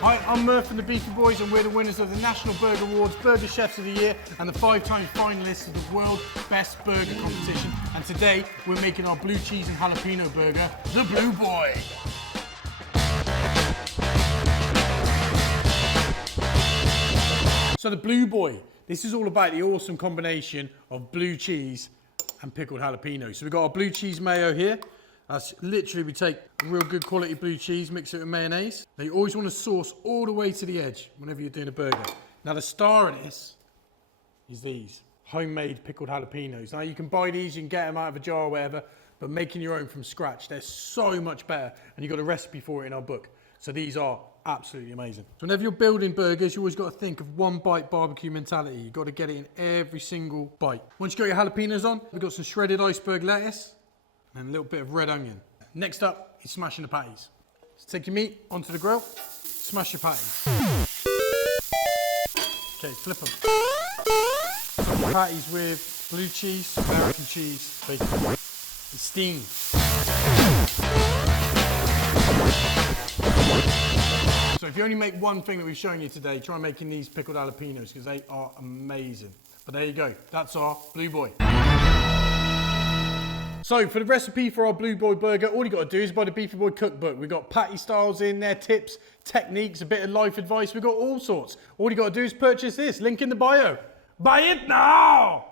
Hi, I'm Murph and the Beefy Boys, and we're the winners of the National Burger Awards Burger Chefs of the Year and the 5-time finalists of the World Best Burger Competition. And today, we're making our blue cheese and jalapeno burger, the Blue Boy. So the Blue Boy, this is all about the awesome combination of blue cheese and pickled jalapeno. So we've got our blue cheese mayo here. That's literally, we take real good quality blue cheese, mix it with mayonnaise. Now you always want to sauce all the way to the edge whenever you're doing a burger. Now the star of this is these homemade pickled jalapenos. Now you can buy these, you can get them out of a jar or whatever, but making your own from scratch, they're so much better. And you've got a recipe for it in our book. So these are absolutely amazing. So whenever you're building burgers, you always got to think of one bite barbecue mentality. You've got to get it in every single bite. Once you got your jalapenos on, we've got some shredded iceberg lettuce and a little bit of red onion. Next up is smashing the patties. So take your meat onto the grill, smash your patties. Okay, flip them. Top your patties with blue cheese, American cheese, bacon. It's steamed. So if you only make one thing that we've shown you today, try making these pickled jalapenos because they are amazing. But there you go, that's our Blue Boy. So for the recipe for our Blue Boy burger, all you got to do is buy the Beefy Boy cookbook. We've got patty styles in there, tips, techniques, a bit of life advice. We've got all sorts. All you got to do is purchase this, link in the bio. Buy it now!